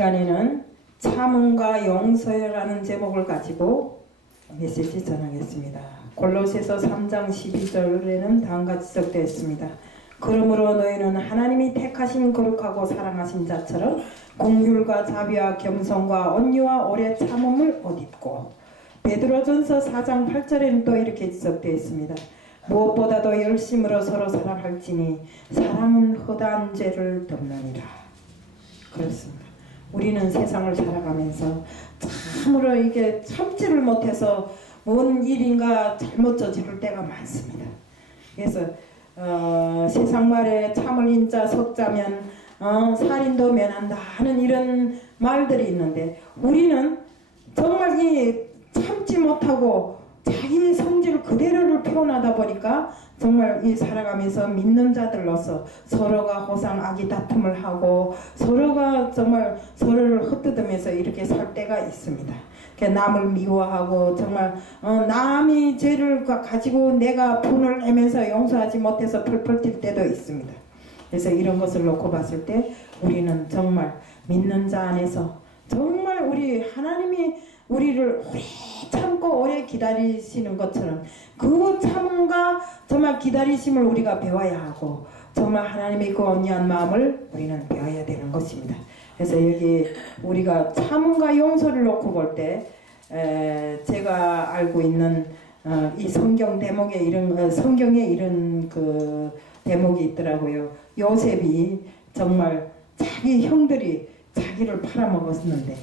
시간에는 참음과 용서라는 제목을 가지고 메시지 전하겠습니다. 골로새서 3장 12절에는 다음과 같이 기록되어 있습니다. 그러므로 너희는 하나님이 택하신 거룩하고 사랑하신 자처럼 공률과 자비와 겸손과 온유와 오래 참음을 옷 입고, 베드로전서 4장 8절에는 또 이렇게 지적되어 있습니다. 무엇보다도 열심으로 서로 사랑할지니 사랑은 허다한 죄를 덮느니라. 그렇습니다. 우리는 세상을 살아가면서 참으로 이게 참지를 못해서 뭔 일인가 잘못 저지를 때가 많습니다. 그래서 세상 말에 참을 인자 석자면 살인도 면한다 하는 이런 말들이 있는데, 우리는 정말 이 참지 못하고 자기의 성질 그대로를 표현하다 보니까 정말 이 살아가면서 믿는 자들로서 서로가 호상 악의 다툼을 하고 서로가 정말 서로를 헛뜯으면서 이렇게 살 때가 있습니다. 남을 미워하고 정말 남이 죄를 가지고 내가 분을 내면서 용서하지 못해서 펄펄 뛸 때도 있습니다. 그래서 이런 것을 놓고 봤을 때 우리는 정말 믿는 자 안에서 정말 우리 하나님이 우리를 오래 참고 오래 기다리시는 것처럼 그 참음과 정말 기다리심을 우리가 배워야 하고, 정말 하나님의 그 온유한 마음을 우리는 배워야 되는 것입니다. 그래서 여기 우리가 참음과 용서를 놓고 볼 때 제가 알고 있는 이 성경 대목에 이런 성경에 이런 그 대목이 있더라고요. 요셉이 정말 자기 형들이 자기를 팔아먹었는데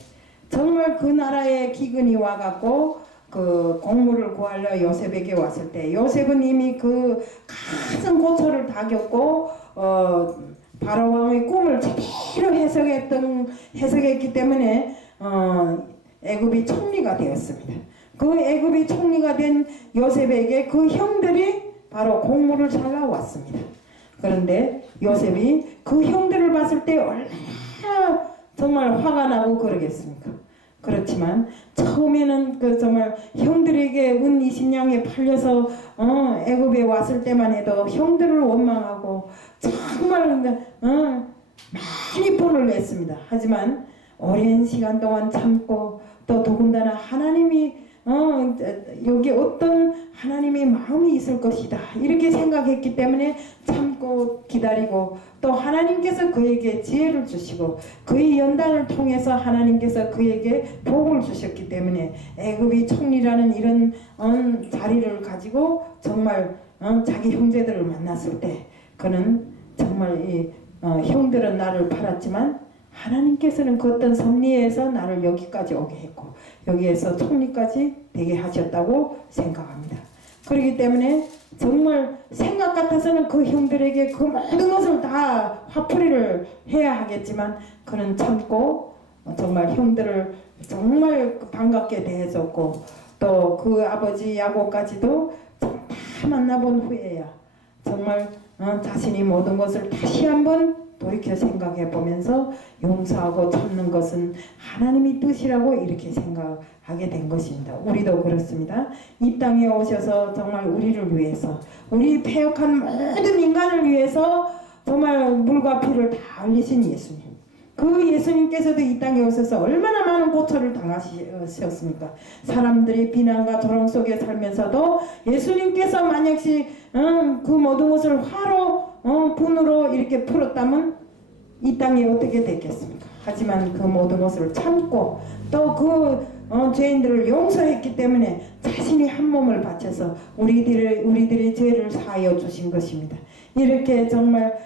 정말 그 나라에 기근이 와갖고 그 곡물을 구하려 요셉에게 왔을 때, 요셉은 이미 그 가진 고초를 다 겪고 바로 왕의 꿈을 제대로 해석했기 때문에 애굽이 총리가 되었습니다. 그 애굽이 총리가 된 요셉에게 그 형들이 바로 곡물을 사러 왔습니다. 그런데 요셉이 그 형들을 봤을 때 얼마나 정말 화가 나고 그러겠습니까? 그렇지만 처음에는 그 정말 형들에게 은 20냥에 팔려서 애굽에 왔을 때만 해도 형들을 원망하고 정말 많이 분을 냈습니다. 하지만 오랜 시간 동안 참고, 또 더군다나 하나님이 여기 어떤 하나님의 마음이 있을 것이다 이렇게 생각했기 때문에 참고 기다리고, 또 하나님께서 그에게 지혜를 주시고 그의 연단을 통해서 하나님께서 그에게 복을 주셨기 때문에 애굽이 총리라는 이런 자리를 가지고 정말 자기 형제들을 만났을 때 그는 정말 이 형들은 나를 팔았지만 하나님께서는 그 어떤 섭리에서 나를 여기까지 오게 했고 여기에서 총리까지 되게 하셨다고 생각합니다. 그렇기 때문에 정말 생각 같아서는 그 형들에게 그 모든 것을 다 화풀이를 해야 하겠지만 그는 참고 정말 형들을 정말 반갑게 대해줬고, 또 그 아버지 야곱까지도 다 만나본 후에야 정말 자신이 모든 것을 다시 한번 돌이켜 생각해 보면서 용서하고 참는 것은 하나님의 뜻이라고 이렇게 생각하게 된 것입니다. 우리도 그렇습니다. 이 땅에 오셔서 정말 우리를 위해서, 우리 패역한 모든 인간을 위해서 정말 물과 피를 다 흘리신 예수님, 그 예수님께서도 이 땅에 오셔서 얼마나 많은 고초를 당하셨습니까? 사람들이 비난과 조롱 속에 살면서도 예수님께서 만약시 그 모든 것을 화로 분으로 이렇게 풀었다면 이 땅이 어떻게 됐겠습니까? 하지만 그 모든 것을 참고 또 그 죄인들을 용서했기 때문에 자신이 한 몸을 바쳐서 우리들의 죄를 사하여 주신 것입니다. 이렇게 정말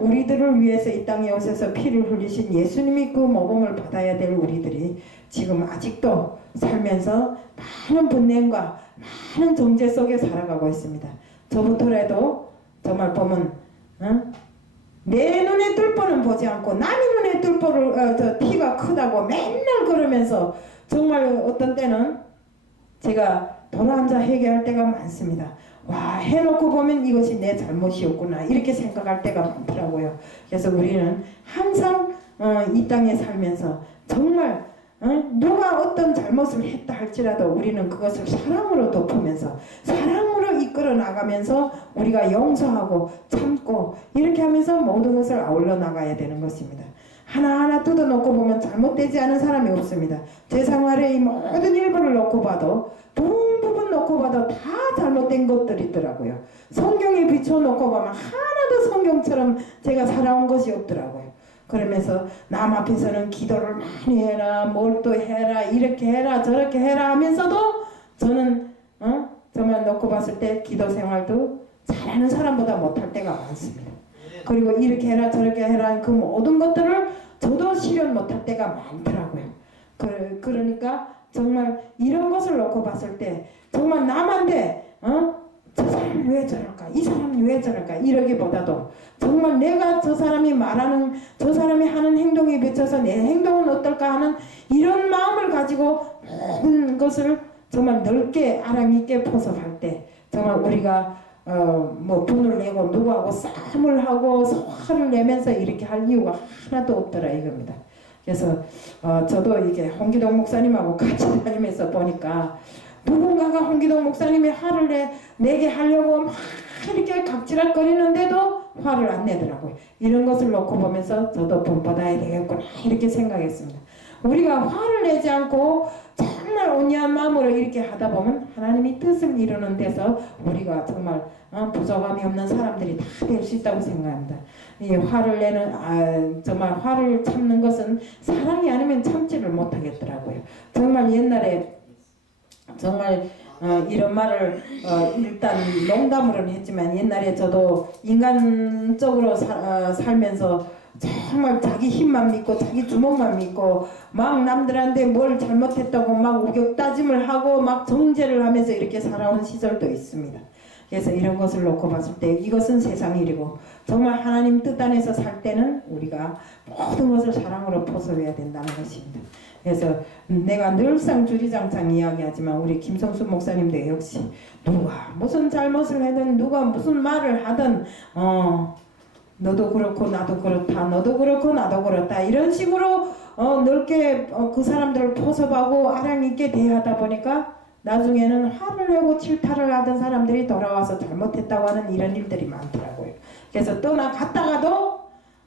우리들을 위해서 이 땅에 오셔서 피를 흘리신 예수님이 그 모범을 받아야 될 우리들이 지금 아직도 살면서 많은 분냄과 많은 정죄 속에 살아가고 있습니다. 저부터라도 정말 보면 내 눈에 뜰 뻔은 보지 않고 남의 눈에 뜰 뻔을 피가 크다고 맨날 그러면서 정말 어떤 때는 제가 돌아앉아 회개할 때가 많습니다. 와, 해놓고 보면 이것이 내 잘못이었구나 이렇게 생각할 때가 많더라고요. 그래서 우리는 항상 이 땅에 살면서 정말 누가 어떤 잘못을 했다 할지라도 우리는 그것을 사랑으로 덮으면서 사랑으로 이끌어 나가면서 우리가 용서하고 참고 이렇게 하면서 모든 것을 아울러 나가야 되는 것입니다. 하나하나 뜯어놓고 보면 잘못되지 않은 사람이 없습니다. 제 생활의 이 모든 일부를 놓고 봐도 부분 놓고 봐도 다 잘못된 것들이 있더라고요. 성경에 비춰놓고 보면 하나도 성경처럼 제가 살아온 것이 없더라고요. 그러면서 남 앞에서는 기도를 많이 해라, 뭘 또 해라, 이렇게 해라, 저렇게 해라 하면서도 저는 정말 놓고 봤을 때 기도 생활도 잘하는 사람보다 못할 때가 많습니다. 그리고 이렇게 해라 저렇게 해라 그 모든 것들을 저도 실현 못할 때가 많더라고요. 그러니까 정말 이런 것을 놓고 봤을 때 정말 남한테 저 사람이 왜 저럴까, 이 사람이 왜 저럴까 이러기보다도 정말 내가 저 사람이 말하는, 저 사람이 하는 행동에 비춰서 내 행동은 어떨까 하는 이런 마음을 가지고 모든 것을 정말 넓게 아랑 있게 포섭할 때 정말 우리가 뭐 분을 내고 누구하고 싸움을 하고 화를 내면서 이렇게 할 이유가 하나도 없더라 이겁니다. 그래서 저도 이게 홍기동 목사님하고 같이 다니면서 보니까 누군가가 홍기동 목사님이 화를 내게 하려고 막 이렇게 각지락거리는데도 화를 안 내더라고요. 이런 것을 놓고 보면서 저도 본받아야 되겠구나 이렇게 생각했습니다. 우리가 화를 내지 않고 정말 온유한 마음으로 이렇게 하다 보면 하나님이 뜻을 이루는 데서 우리가 정말 부족함이 없는 사람들이 다 될 수 있다고 생각합니다. 이 화를 내는 정말 화를 참는 것은 사랑이 아니면 참지를 못하겠더라고요. 정말 옛날에 정말 이런 말을 일단 농담으로는 했지만 옛날에 저도 인간적으로 살면서 정말 자기 힘만 믿고 자기 주먹만 믿고 막 남들한테 뭘 잘못했다고 막 우격다짐을 하고 막 정죄를 하면서 이렇게 살아온 시절도 있습니다. 그래서 이런 것을 놓고 봤을 때 이것은 세상 일이고 정말 하나님 뜻 안에서 살 때는 우리가 모든 것을 사랑으로 포섭해야 된다는 것입니다. 그래서 내가 늘상 주리장창 이야기하지만 우리 김성수 목사님도 역시 누가 무슨 잘못을 하든 누가 무슨 말을 하든 너도 그렇고 나도 그렇다, 너도 그렇고 나도 그렇다 이런 식으로 넓게 그 사람들을 포섭하고 아랑 있게 대하다 보니까 나중에는 화를 내고 질타를 하던 사람들이 돌아와서 잘못했다고 하는 이런 일들이 많더라고요. 그래서 떠나갔다가도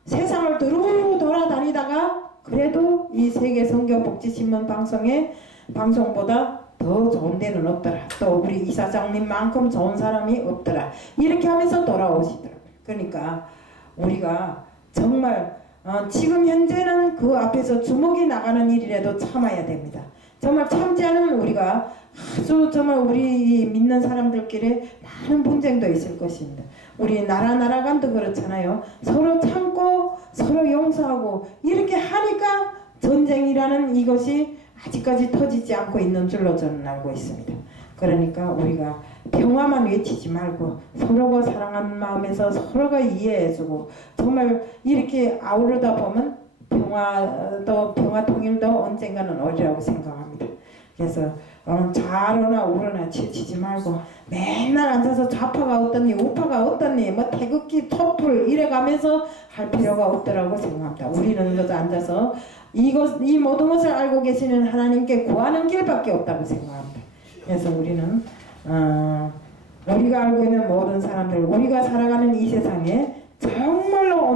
세상을 두루 돌아다니다가 그래도 이 세계 선교 복지신문 방송보다 더 좋은 데는 없더라. 또 우리 이사장님만큼 좋은 사람이 없더라. 이렇게 하면서 돌아오시더라고요. 그러니까 우리가 정말 지금 현재는 그 앞에서 주먹이 나가는 일이라도 참아야 됩니다. 정말 참지 않으면 우리가 아주 정말 우리 믿는 사람들끼리 많은 분쟁도 있을 것입니다. 우리 나라 간도 그렇잖아요. 서로 참고 서로 용서하고 이렇게 하니까 전쟁이라는 이것이 아직까지 터지지 않고 있는 줄로 저는 알고 있습니다. 그러니까 우리가 평화만 외치지 말고 서로가 사랑하는 마음에서 서로가 이해해주고 정말 이렇게 아우르다 보면 평화 통일도 언젠가는 오리라고 생각합니다. 그래서 좌로나 우로나 치치지 말고 맨날 앉아서 좌파가 어떻니 우파가 어떻니 뭐 태극기 촛불 이래가면서 할 필요가 없더라고 생각합니다. 우리는 그저 앉아서 이 모든 것을 알고 계시는 하나님께 구하는 길밖에 없다고 생각합니다. 그래서 우리는 우리가 알고 있는 모든 사람들 우리가 살아가는 이 세상에 정말로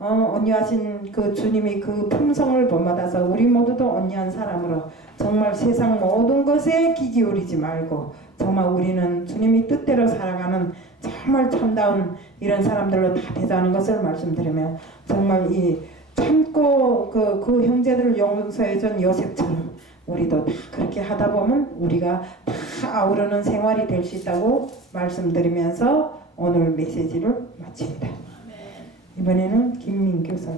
온유하신 그 주님이 그 품성을 본받아서 우리 모두도 온유한 사람으로 정말 세상 모든 것에 귀 기울이지 말고 정말 우리는 주님이 뜻대로 살아가는 정말 참다운 이런 사람들로 다 되자는 것을 말씀드리며 정말 이 참고 그 형제들을 용서해준 요셉처럼 우리도 다 그렇게 하다 보면 우리가 다 아우르는 생활이 될 수 있다고 말씀드리면서 오늘 메시지를 마칩니다. 이번에는 김민규 선